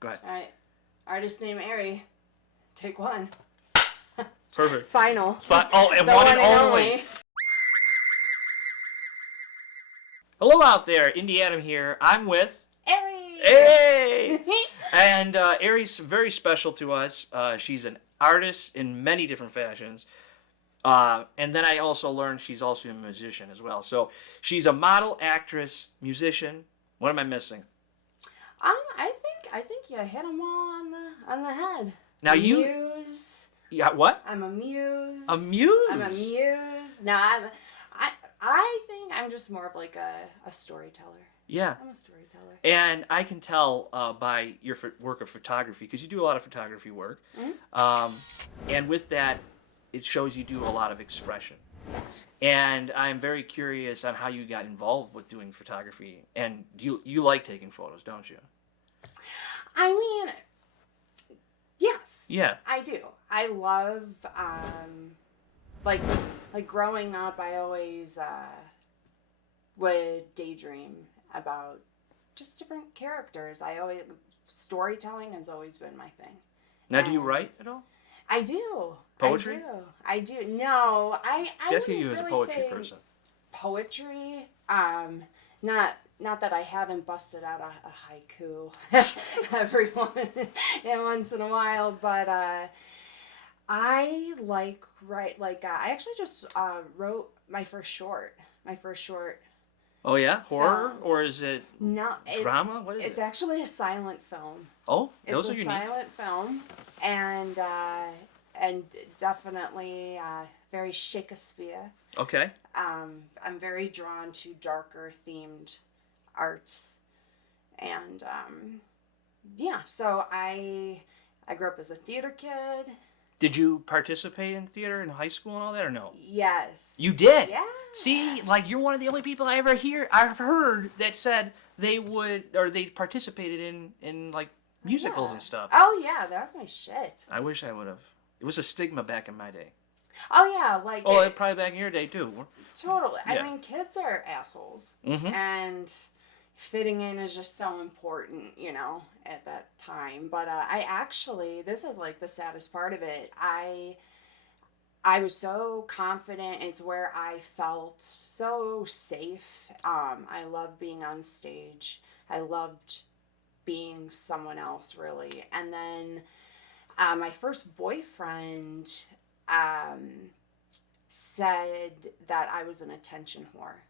Go ahead. All right. Artist named Ari. Take one. Perfect. Final. And the one and only. Hello out there, Indie Adam here. I'm with Ari. Hey! And Ari's very special to us. She's an artist in many different fashions. And then I also learned she's also a musician as well. So she's a model, actress, musician. What am I missing? I think you hit them all on the head. Now Muse. Yeah, what? I'm a muse. A muse? I'm a muse. No, I think I'm just more of like a storyteller. Yeah. I'm a storyteller. And I can tell by your work of photography, because you do a lot of photography work. Mm-hmm. And with that, it shows you do a lot of expression. Yes. And I'm very curious on how you got involved with doing photography. And you like taking photos, don't you? I mean, yes. Yeah. I do. I love, like growing up, I always would daydream about just different characters. Storytelling has always been my thing. Now, do you write at all? I do. Poetry? I do. No, I see you really as a poetry say person. Poetry. Not that I haven't busted out a haiku once in a while, but I like write I actually just wrote my first short. Oh yeah, horror film. Or is it drama? What is it? It's actually a silent film. Oh, those are unique. unique. It's a silent film, and definitely very Shakespeare. Okay. I'm very drawn to darker themed arts, and so I grew up as a theater kid. Did you participate in theater in high school and all that, or no? Yes. You did? Yeah. See, like, you're one of the only people I've heard that said they participated in like musicals and stuff. Oh yeah, that's my shit. I wish I would have. It was a stigma back in my day. Oh yeah, probably back in your day too. Totally. Yeah. I mean, kids are assholes, mm-hmm. and fitting in is just so important, at that time. But this is like the saddest part of it. I was so confident. It's where I felt so safe. I loved being on stage. I loved being someone else, really. And then my first boyfriend said that I was an attention whore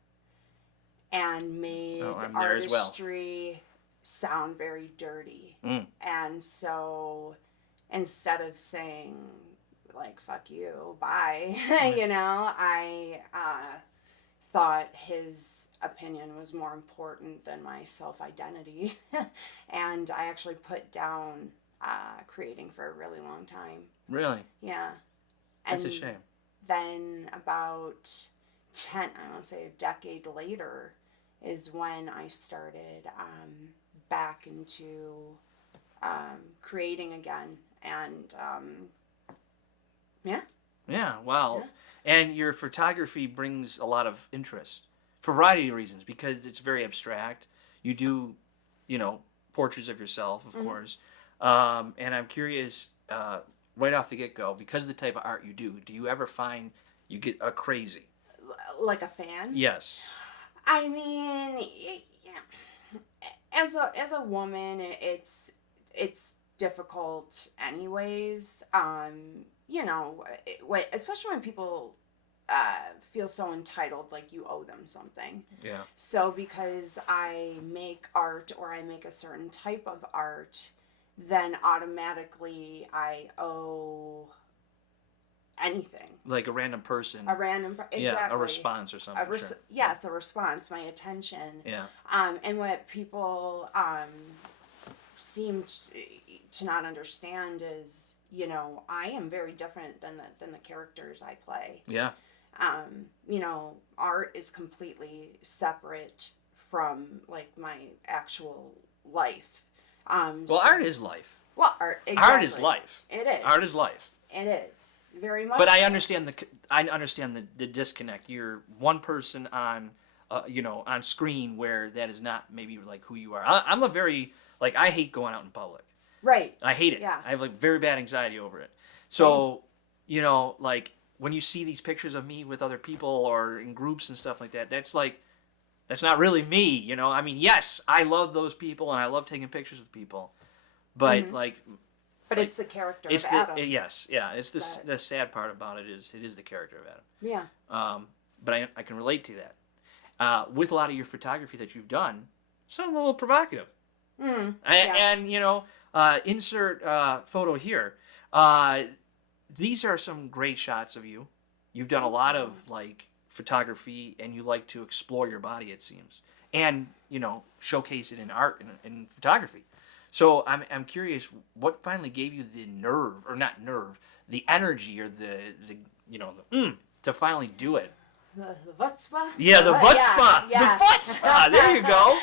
and made artistry sound very dirty. Mm. And so instead of saying like fuck you, bye, I thought his opinion was more important than my self-identity. And I actually put down creating for a really long time. Really? Yeah. That's a shame. Then about a decade later is when I started back into creating again. And yeah. Yeah, wow. Yeah. And your photography brings a lot of interest for a variety of reasons, because it's very abstract. You do, portraits of yourself, of mm-hmm. course. And I'm curious, right off the get-go, because of the type of art you do you ever find you get a crazy? Like a fan? Yes. I mean, yeah. As a woman, it's difficult anyways. Especially when people feel so entitled, like you owe them something. Yeah. So because I make art or I make a certain type of art, then automatically I owe anything. Like a random person. Exactly. Yeah, a response or something. Sure. Yes, a response, my attention. Yeah. And what people seem to not understand is, I am very different than the characters I play. Yeah. Art is completely separate from like my actual life. Art is life. Well, art. Exactly. Art is life. It is. Art is life. It is very much. But so. I understand the disconnect. You're one person on, on screen where that is not maybe like who you are. I'm a very I hate going out in public. Right. I hate it. Yeah. I have like very bad anxiety over it. So, you know, like when you see these pictures of me with other people or in groups and stuff like that, that's like, that's not really me, you know? I mean, yes, I love those people and I love taking pictures with people, but like, But it's the character it's of Adam. yes, yeah, it's the sad part about it is the character of Adam. Yeah. But I can relate to that. With a lot of your photography that you've done, some a little provocative. Yeah. And you know, insert photo here. These are some great shots of you. You've done a lot of like photography, and you like to explore your body, it seems, and you know, showcase it in art and photography. So I'm curious, what finally gave you the nerve, or not nerve, the energy, or the you know to finally do it? The chutzpah? Yeah, the chutzpah. Yeah. The chutzpah. There you go.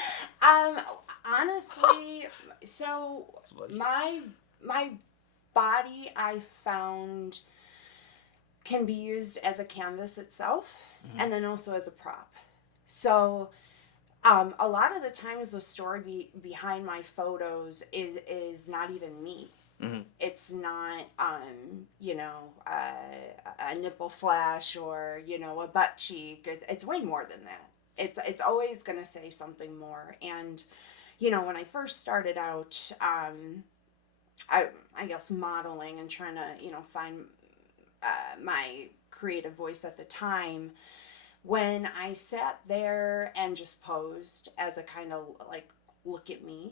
Honestly, so my body, I found, can be used as a canvas itself, and then also as a prop. So a lot of the times the story behind my photos is not even me. It's not, you know, a nipple flash or, you know, a butt cheek. It's way more than that. It's always going to say something more. And, you know, when I first started out, I guess modeling and trying to, you know, find my creative voice at the time, when I sat there and just posed as a kind of like, look at me,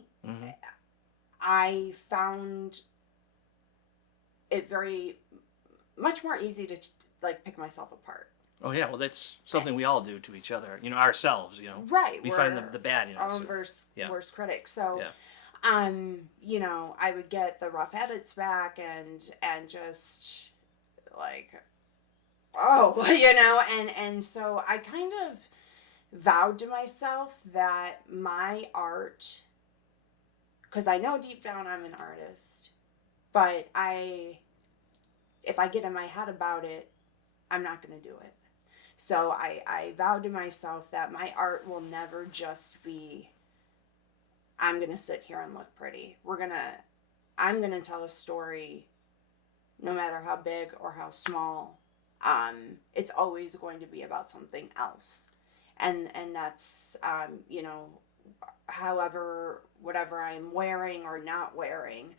I found it very much more easy to like pick myself apart. Oh yeah, well that's something we all do to each other, you know, ourselves, you know. Right. We find the bad in our us. own worst critic. So, yeah. you know, I would get the rough edits back and just like, oh, you know, and so I kind of vowed to myself that my art, because I know deep down I'm an artist, but if I get in my head about it, I'm not going to do it. So I vowed to myself that my art will never just be, I'm going to sit here and look pretty. I'm going to tell a story no matter how big or how small. It's always going to be about something else. And that's, you know, however, whatever I'm wearing or not wearing,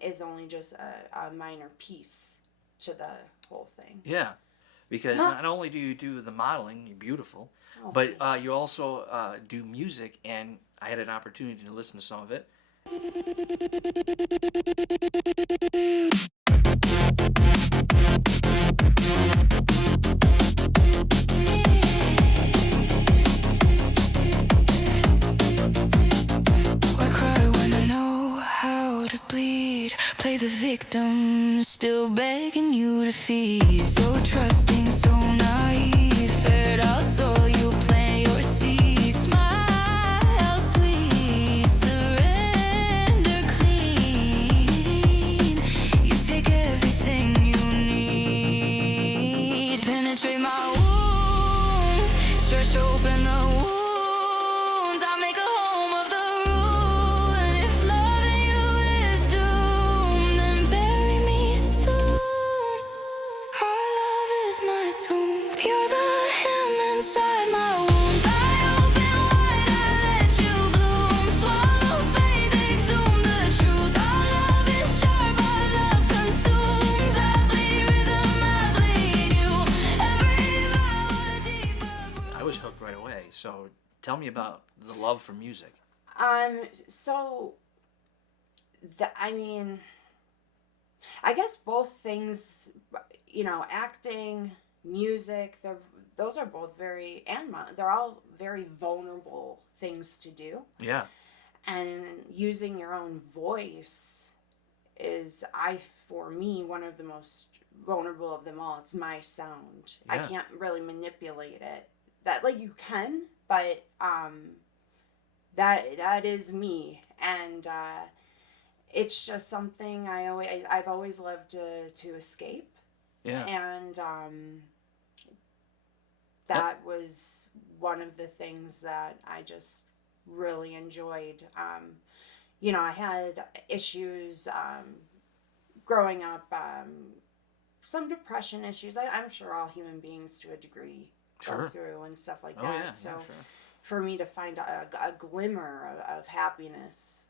is only just a minor piece to the whole thing. Yeah, because not only do you do the modeling, you're beautiful, but you also do music, and I had an opportunity to listen to some of it. Play the victim, still begging you to feed. So trusting, so naive. Fared out, so you plant your seeds. Smile sweet, surrender clean. You take everything you need. Penetrate my womb, stretch open the wounds. I make a home of the ruin. If loving you is doomed, then bury me soon. Our love is my tomb. You're the hymn inside my wounds. I open wide, I let you bloom. Swallow faith, exhume the truth. Our love is sharp, our love consumes. I bleed rhythm, I bleed you. Every vow a deeper bruise. I was hooked right away. So tell me about the love for music. So, I mean, I guess both things, you know, acting, music, those are both they're all very vulnerable things to do. Yeah. And using your own voice is, for me, one of the most vulnerable of them all. It's my sound. I Yeah. can't really manipulate it. That, like, you can, but that is me. And it's just something I've always loved to escape. Yeah. And that was one of the things that I just really enjoyed. you know, I had issues growing up, some depression issues. I'm sure all human beings to a degree go Sure. through and stuff like Oh that. yeah, So yeah, sure. for me to find a glimmer of happiness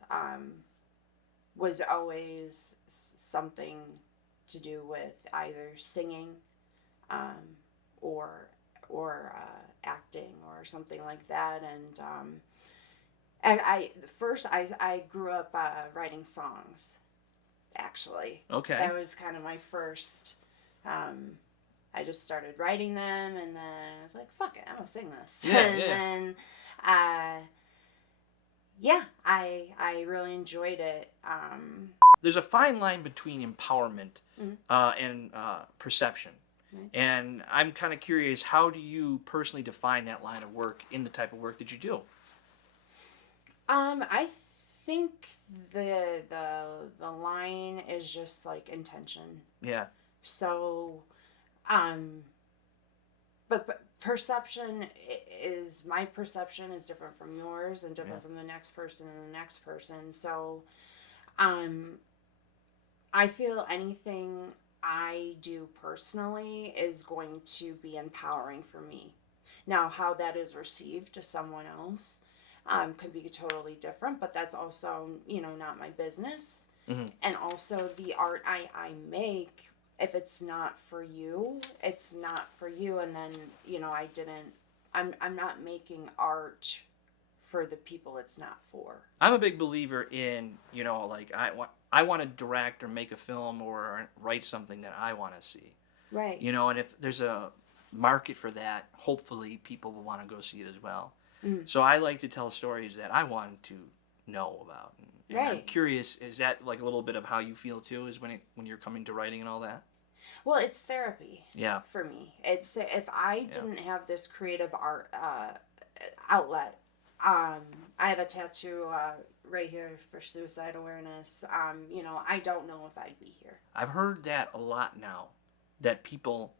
was always something to do with either singing or acting or something like that. And I grew up writing songs. Actually, Okay. that was kind of my first. I just started writing them, and then I was like, "Fuck it, I'm gonna sing this." Yeah, and yeah. then, I really enjoyed it. There's a fine line between empowerment Mhm. and perception. Right. And I'm kind of curious, how do you personally define that line of work in the type of work that you do? I think the line is just like intention. Yeah. So, but perception is, my perception is different from yours and different from the next person and the next person. So, I feel anything I do personally is going to be empowering for me. Now, how that is received to someone else could be totally different, but that's also, you know, not my business. Mm-hmm. And also the art I make, if it's not for you, it's not for you. And then, you know, I'm not making art for the people it's not for. I'm a big believer in, you know, like I want to direct or make a film or write something that I want to see. Right. You know, and if there's a market for that, hopefully people will want to go see it as well. Mm. So I like to tell stories that I want to know about. And I'm Right. curious, is that like a little bit of how you feel too, is when you're coming to writing and all that? Well, it's therapy. Yeah. For me, it's, if I didn't have this creative art outlet, I have a tattoo right here for suicide awareness. You know, I don't know if I'd be here. I've heard that a lot now, that people,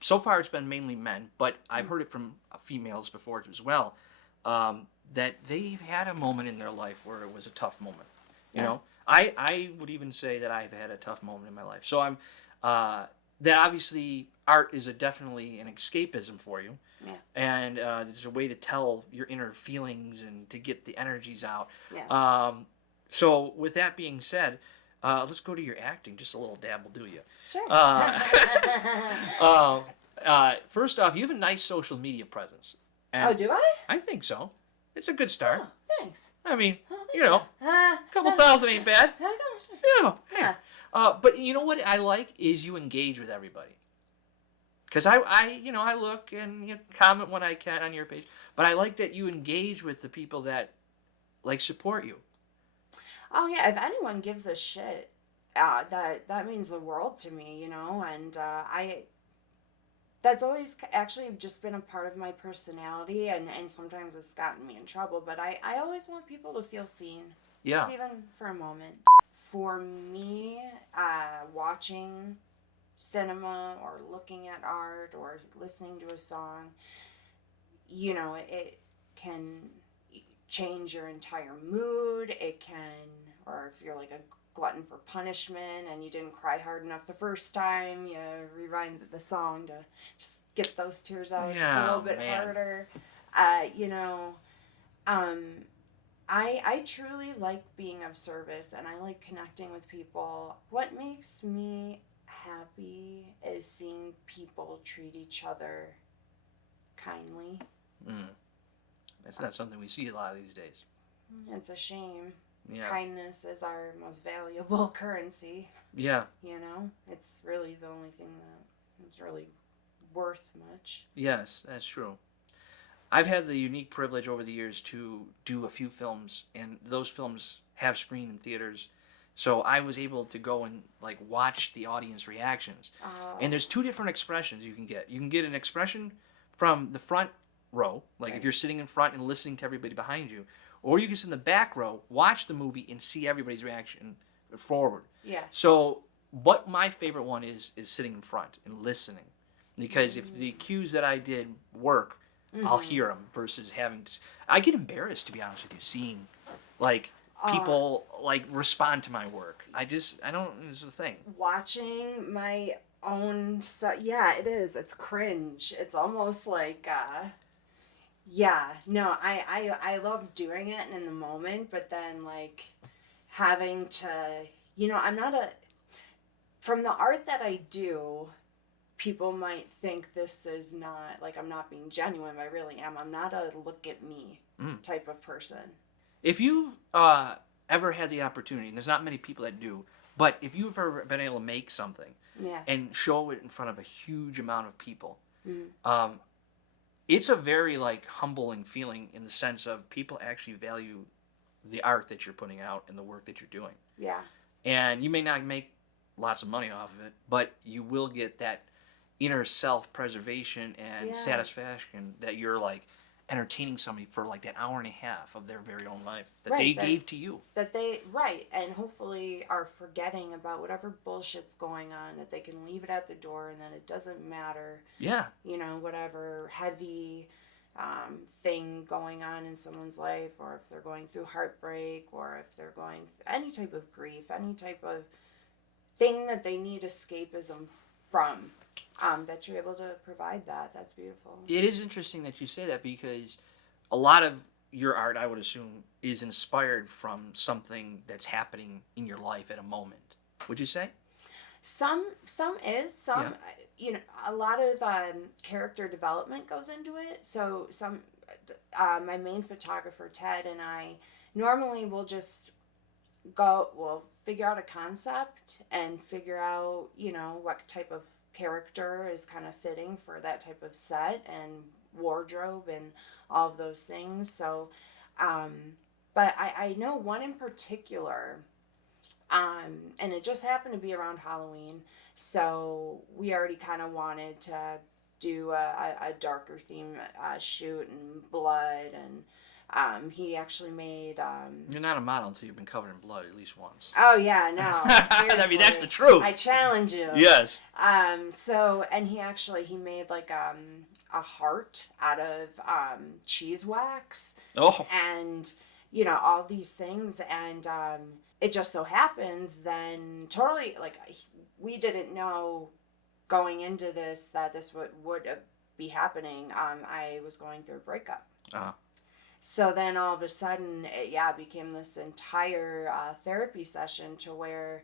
so far it's been mainly men, but I've heard it from females before as well, that they've had a moment in their life where it was a tough moment. You know, I would even say that I've had a tough moment in my life. So I'm, that obviously art is definitely an escapism for you. Yeah. And there's a way to tell your inner feelings and to get the energies out. Yeah. So with that being said, let's go to your acting. Just a little dab will do you. Sure. First off, you have a nice social media presence. And Oh, do I? I think so. It's a good start. Oh, thanks. I mean, Oh, thank you know, a couple thousand ain't bad. Oh, gosh. You know, hey. Yeah. But you know what I like is you engage with everybody. Because I look and comment when I can on your page. But I like that you engage with the people that, like, support you. Oh yeah, if anyone gives a shit, that means the world to me, you know. And that's always actually just been a part of my personality, and sometimes it's gotten me in trouble. But I always want people to feel seen, Yeah. just even for a moment. For me, watching cinema or looking at art or listening to a song, you know, it can change your entire mood. It can, or if you're like a glutton for punishment and you didn't cry hard enough the first time, you rewind the song to just get those tears out just a Yeah, little bit man. harder. You know, I truly like being of service, and I like connecting with people. What makes me happy is seeing people treat each other kindly. That's not something we see a lot these days. It's a shame. Yeah. Kindness is our most valuable currency. Yeah. You know, it's really the only thing that is really worth much. Yes, that's true. I've had the unique privilege over the years to do a few films, and those films have screened in theaters. So I was able to go and like watch the audience reactions. And there's two different expressions you can get. You can get an expression from the front row, like if you're sitting in front and listening to everybody behind you, or you can sit in the back row, watch the movie, and see everybody's reaction forward. Yeah. So what my favorite one is sitting in front and listening, because if the cues that I did work, I'll hear them versus having to. I get embarrassed, to be honest with you, seeing like people like respond to my work. I don't. It's the thing. Watching my own stuff, yeah, it is. It's cringe. It's almost like, yeah, no, I love doing it in the moment, but then like having to, I'm not from the art that I do, people might think this is not, like, I'm not being genuine, but I really am. I'm not a look at me type of person. If you've ever had the opportunity, and there's not many people that do, but if you've ever been able to make something and show it in front of a huge amount of people, it's a very like humbling feeling in the sense of people actually value the art that you're putting out and the work that you're doing. Yeah. And you may not make lots of money off of it, but you will get that inner self-preservation and satisfaction that you're like entertaining somebody for like that hour and a half of their very own life that they gave to you. And hopefully are forgetting about whatever bullshit's going on, that they can leave it at the door and then it doesn't matter. Yeah. Whatever heavy thing going on in someone's life, or if they're going through heartbreak, or if they're going through any type of grief, any type of thing that they need escapism from. That you're able to provide that. That's beautiful. It is interesting that you say that because a lot of your art, I would assume, is inspired from something that's happening in your life at a moment. Would you say? Some is. A lot of character development goes into it. So my main photographer, Ted, and I normally will just we'll figure out a concept and figure out, what type of character is kind of fitting for that type of set and wardrobe and all of those things. So, but I know one in particular, and it just happened to be around Halloween. So we already kind of wanted to do a darker theme shoot and blood, and he actually made... You're not a model until you've been covered in blood at least once. Oh, yeah, no, seriously. I mean, that's the truth. I challenge you. Yes. And he made like a heart out of cheese wax. Oh. And, all these things. And it just so happens then totally, like, we didn't know going into this that this would be happening. I was going through a breakup. Uh-huh. So then all of a sudden, it became this entire therapy session to where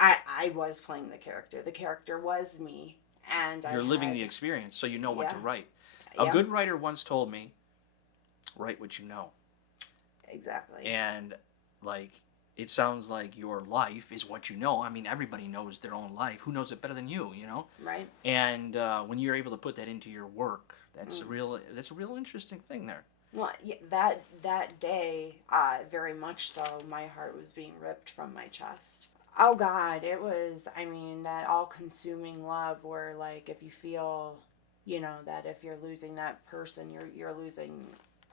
I was playing the character. The character was me. And you're living the experience, so you know what to write. A good writer once told me, write what you know. Exactly. And, like, it sounds like your life is what you know. I mean, everybody knows their own life. Who knows it better than you, Right. And when you're able to put that into your work, that's a real interesting thing there. Well, that day, very much so, my heart was being ripped from my chest. Oh, God, it was, that all-consuming love where, like, if you feel, that if you're losing that person, you're losing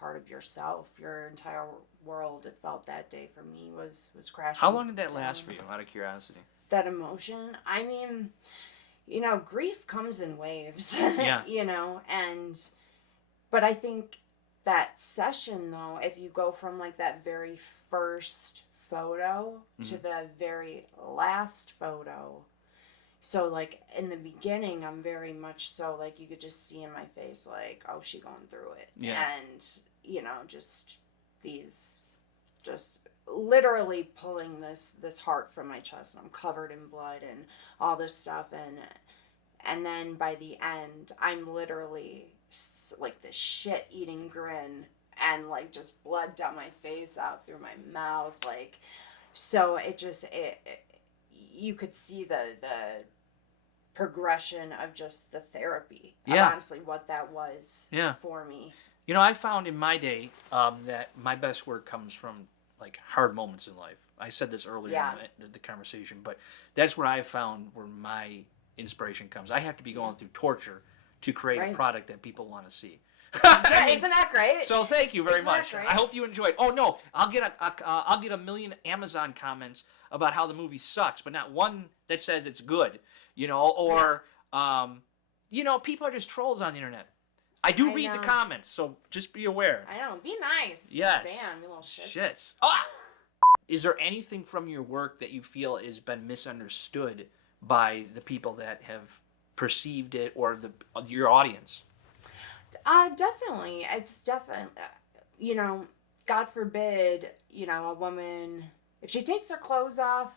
part of yourself. Your entire world, it felt that day for me, was crashing. How long did that last for you, out of curiosity? That emotion? Grief comes in waves. Yeah. But I think... that session, though, if you go from like that very first photo to the very last photo, so like in the beginning, I'm very much so like you could just see in my face like, oh, she going through it, and just literally pulling this heart from my chest, and I'm covered in blood and all this stuff, and then by the end, I'm literally like this shit-eating grin and like just blood down my face, out through my mouth, like, so it you could see the progression of just the therapy of honestly what that was for me. I found in my day that my best work comes from like hard moments in life. I said this earlier in the conversation, but that's what I found where my inspiration comes. I have to be going through torture to create a product that people want to see. Isn't that great? So thank you very much. I hope you enjoyed. Oh no, I'll get a million Amazon comments about how the movie sucks, but not one that says it's good. Or people are just trolls on the internet. I do read the comments, so just be aware. I know. Be nice. Yes. Damn, you little shits. Shits. Ah! is there anything from your work that you feel has been misunderstood by the people that have perceived it or your audience? Definitely. It's definitely, God forbid, a woman, if she takes her clothes off,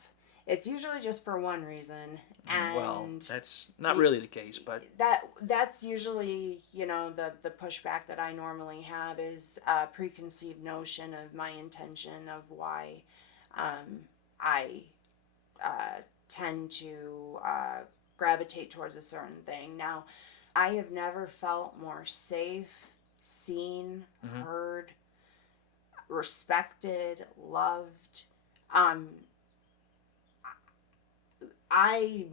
it's usually just for one reason. And well, that's not really the case, but that's usually, the pushback that I normally have is a preconceived notion of my intention of why I tend to gravitate towards a certain thing. Now, I have never felt more safe, seen, heard, respected, loved.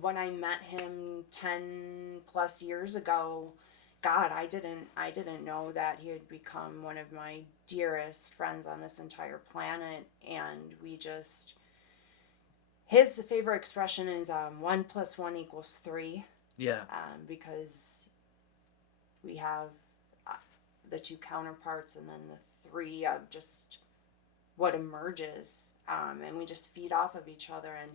When I met him 10 plus years ago, God, I didn't know that he had become one of my dearest friends on this entire planet, and his favorite expression is 1 + 1 = 3. yeah, because we have the two counterparts and then the 3 of just what emerges, and we just feed off of each other, and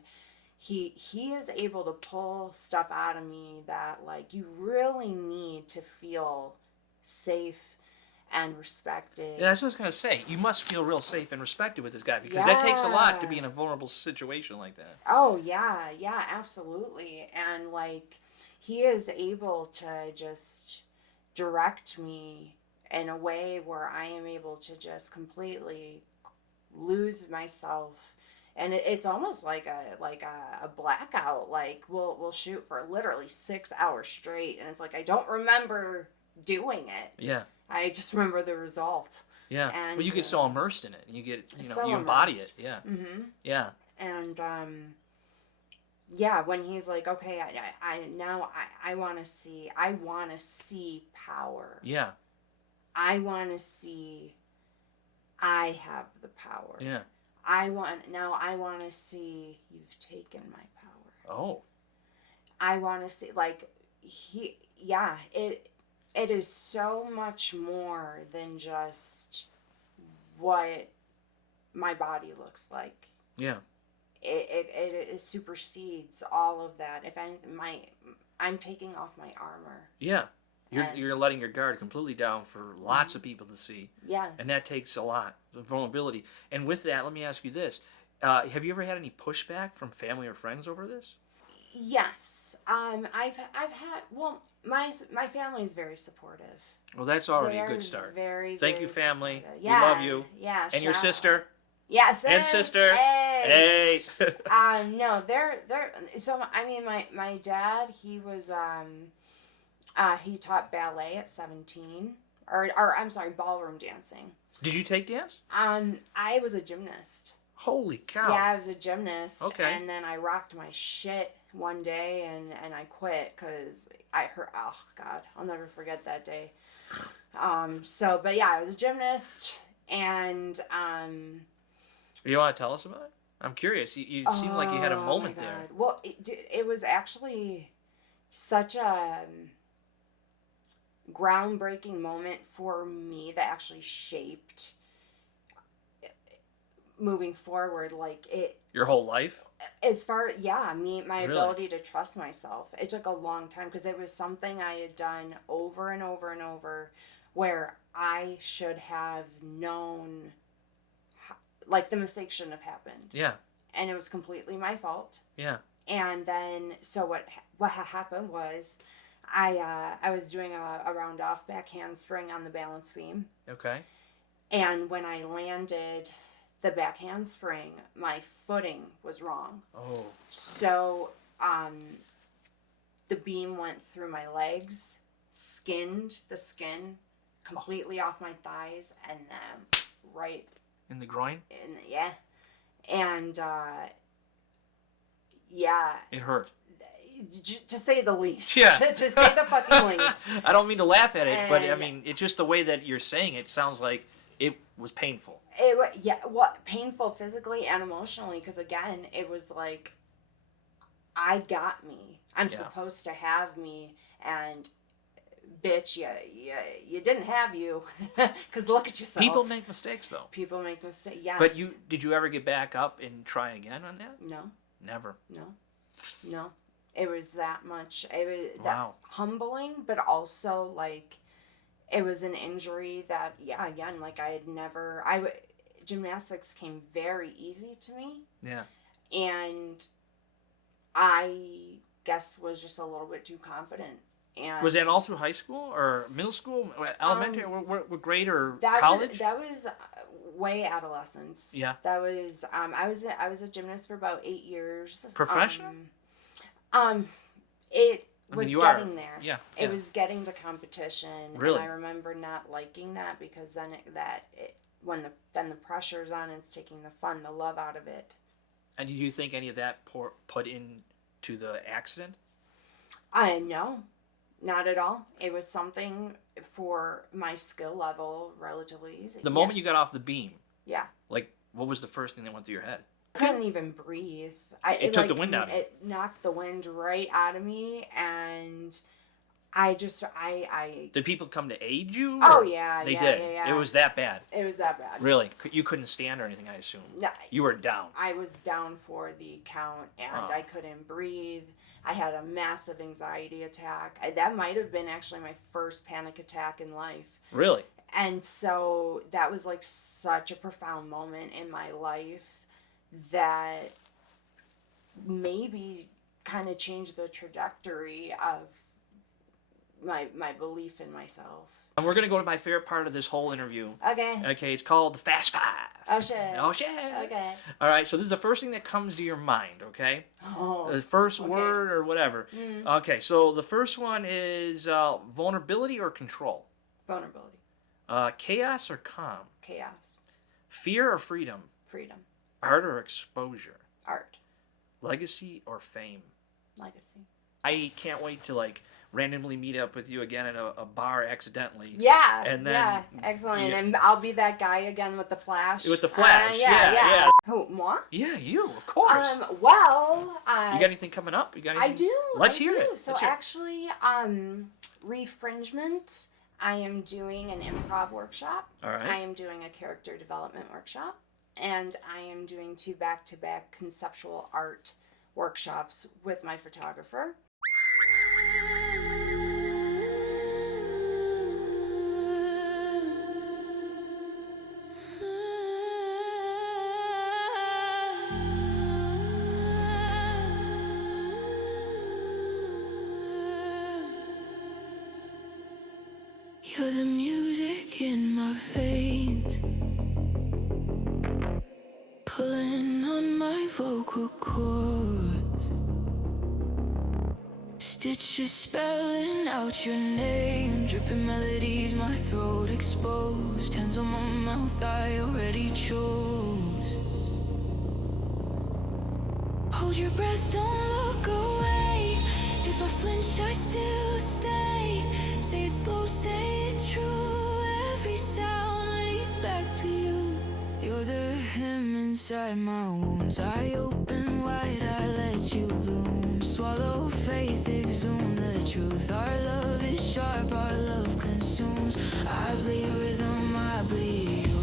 he is able to pull stuff out of me that, like, you really need to feel safe and respected. Yeah, that's what I was going to say. You must feel real safe and respected with this guy, because that takes a lot to be in a vulnerable situation like that. Oh, yeah, absolutely. And, like, he is able to just direct me in a way where I am able to just completely lose myself. And it's almost like a blackout. Like, we'll shoot for literally 6 hours straight, and it's like I don't remember doing it. Yeah. I just remember the result. Yeah. And, well, you get so immersed in it. You get, so you embody immersed. it. Yeah. Mm-hmm. Yeah. And when he's like, okay, I want to see power. Yeah. I want to see I have the power. Yeah. I want to see you've taken my power. Oh. I want to see, like, it is so much more than just what my body looks like. Yeah. It supersedes all of that. If anything, I'm taking off my armor. Yeah. You're letting your guard completely down for lots of people to see. Yes. And that takes a lot of vulnerability. And with that, let me ask you this. Have you ever had any pushback from family or friends over this? Yes. I've had, well, my family is very supportive. Well, that's already They're a good start. Very, Thank very you, family. supportive. We love you. Yeah. And your sister. Yes. And sister. Hey. Hey. No, they're so, I mean, my dad, he was he taught ballet at 17, or I'm sorry, ballroom dancing. Did you take dance? I was a gymnast. Holy cow. Yeah, I was a gymnast. Okay. And then I rocked my shit one day and I quit because I hurt. Oh God, I'll never forget that day. But yeah, I was a gymnast, and You want to tell us about it? I'm curious. You seemed like you had a moment there. Well, it was actually such a groundbreaking moment for me that actually shaped moving forward, like it. Your whole life? As far, yeah, my Really? ability to trust myself. It took a long time because it was something I had done over and over and over, where I should have known, like, the mistake shouldn't have happened. Yeah. And it was completely my fault. Yeah. And then, so what happened was, I was doing a round off back handspring on the balance beam. Okay. And when I landed the back handspring, my footing was wrong. Oh. So, the beam went through my legs, skinned the skin completely off my thighs, and then right In the groin? in, yeah. And, yeah. It hurt. To say the least. Yeah. To say the fucking least. I don't mean to laugh at it, but I And- mean, it's just the way that you're saying it sounds like it was painful. Painful physically and emotionally, because again, it was like, I got me. I'm Yeah. supposed to have me, and bitch, you didn't have you. Because look at yourself. People make mistakes, though. People make mistakes, yes. But did you ever get back up and try again on that? No. Never. No. It was that much. It was Wow. that humbling, but also, like, it was an injury that, yeah, again, like, I had never... Gymnastics came very easy to me. Yeah. And I guess was just a little bit too confident. And Was that all through high school or middle school, elementary, what grade or that college? That was way adolescence. Yeah. That was I was a gymnast for about 8 years. Professional? It I was mean, you getting are. there. Yeah. It was getting to competition. Really? And I remember not liking that because then when the pressure's on, it's taking the fun, the love out of it. And do you think any of that put into the accident? No, not at all. It was something for my skill level relatively easy. The moment you got off the beam, Yeah. like, what was the first thing that went through your head? Couldn't even breathe. It took the wind out of you. It knocked the wind right out of me, and I Did people come to aid you? Oh, or- yeah, They yeah, did. yeah, yeah. It was that bad. It was that bad. Really? You couldn't stand or anything, I assume. No, You were down. I was down for the count, and Oh. I couldn't breathe. I had a massive anxiety attack. That might have been actually my first panic attack in life. Really? And so that was like such a profound moment in my life that maybe kind of changed the trajectory of my belief in myself. And we're going to go to my favorite part of this whole interview. Okay. Okay, it's called the Fast Five. Oh, shit. Oh, shit. Okay. All right, so this is the first thing that comes to your mind, okay? Oh. The first okay. word or whatever. Mm. Okay, so the first one is vulnerability or control? Vulnerability. Chaos or calm? Chaos. Fear or freedom? Freedom. Art or exposure? Art. Legacy or fame? Legacy. I can't wait to, like, randomly meet up with you again at a bar accidentally. Yeah. And then- yeah. Excellent. yeah. And I'll be that guy again with the flash. With the flash, yeah. Who, moi? Yeah, you, of course. Well, You got anything coming up? You got I anything? do. Let's I hear do. it. So Let's hear it. actually, Refringement, I am doing an improv workshop. All right. I am doing a character development workshop. And I am doing 2 back-to-back conceptual art workshops with my photographer. You're the music in my veins, pulling on my vocal cords, stitches spelling out your name, dripping melodies, my throat exposed, hands on my mouth I already chose. Hold your breath, don't look away. If I flinch, I still stay. Say it slow, say it true. Every sound leads back to you. You're the hymn inside my wounds. I open wide, I let you bloom. Swallow faith, exhume the truth. Our love is sharp, our love consumes. I bleed rhythm, I bleed you.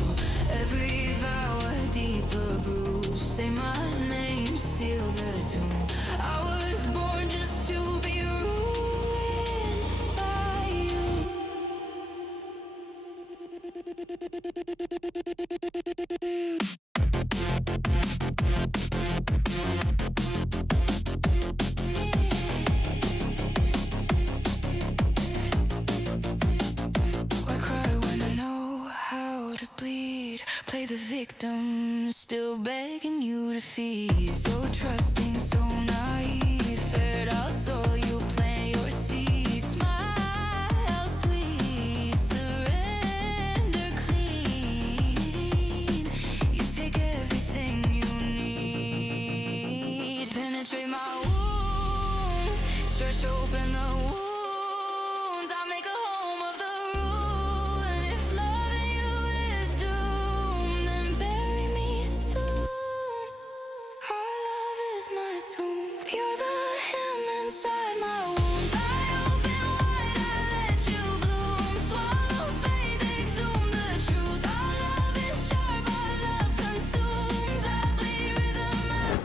Every vow a deeper bruise. Say my name, seal the tune. I was born just to be ruined by you. Why cry when I know how to bleed? Play the victim, still begging you to feed. So trusting, so naive. Fared out, so you plant your seeds. Smile sweet, surrender clean. You take everything you need. Penetrate my womb, stretch open the wounds. I make a home of the ruin. If loving you is doom, then bury me soon. Our love is my tomb. You're the hymn inside my